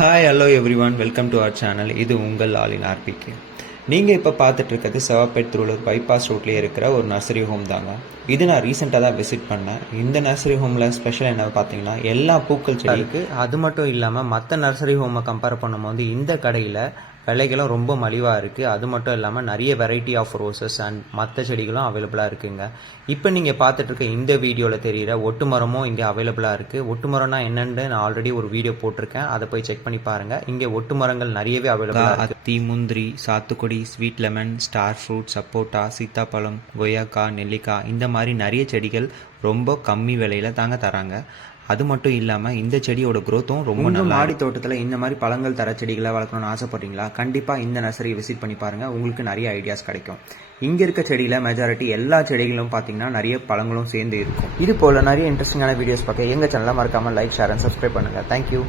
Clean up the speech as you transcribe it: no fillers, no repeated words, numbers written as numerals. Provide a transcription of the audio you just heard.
Hi hello everyone, welcome to our channel. இது உங்கள் ஆலின் RBK. நீங்கள் இப்போ பார்த்துட்டு இருக்கிறது செவாப்பேட் திருவள்ளூர் பைபாஸ் ரோட்லேயே இருக்கிற ஒரு நர்சரி ஹோம் தாங்க. இது நான் ரீசெண்டாக தான் விசிட் பண்ணேன். இந்த நர்சரி ஹோமில் ஸ்பெஷல் என்ன பார்த்தீங்கன்னா, எல்லா பூக்கள் செடி இருக்குது. அது மட்டும் இல்லாமல் மற்ற நர்சரி ஹோமை கம்பேர் பண்ணும்போது இந்த கடையில் விலைகளும் ரொம்ப மலிவாக இருக்குது. அது மட்டும் இல்லாமல் நிறைய வெரைட்டி ஆஃப் ரோசஸ் அண்ட் மற்ற செடிகளும் அவைலபிளாக இருக்குங்க. இப்போ நீங்கள் பார்த்துட்டு இருக்க இந்த வீடியோவில் தெரிகிற ஒட்டு மரமும் இங்கே அவைலபிளாக இருக்குது. ஒட்டு மரம்னா என்னென்னு நான் ஆல்ரெடி ஒரு வீடியோ போட்டிருக்கேன், அதை போய் செக் பண்ணி பாருங்கள். இங்கே ஒட்டு மரங்கள் நிறையவே அவைலபிளாக இருக்குது. அத்தி, முந்திரி, சாத்துக்குடி, ஸ்வீட் லெமன், ஸ்டார் ஃப்ரூட், சப்போட்டா, சீத்தாப்பழம், கொய்யாக்காய், நெல்லிக்காய், இந்த மாதிரி நிறைய செடிகள் ரொம்ப கம்மி விலையில் தாங்க தராங்க. அது மட்டும் இல்லாமல் இந்த செடியோட க்ரோத்தும் ரொம்ப நல்லா. மாடி தோட்டத்தில் இந்த மாதிரி பழங்கள் தர செடிகளை வளர்க்கணும்னு ஆசைப்படுறீங்களா? கண்டிப்பாக இந்த நர்சரி விசிட் பண்ணி பாருங்கள், உங்களுக்கு நிறைய ஐடியாஸ் கிடைக்கும். இங்கே இருக்க செடியில் மெஜாரிட்டி எல்லா செடிகளும் பார்த்தீங்கன்னா நிறைய பழங்களும் சேர்ந்து இருக்கும். இது போல் நிறைய இன்ட்ரெஸ்டிங்கான வீடியோஸ் பார்க்க எங்கள் சேனலை மறக்காமல் லைக், ஷேர் அண்ட் சப்ஸ்கிரைப் பண்ணுங்கள். தேங்க்யூ.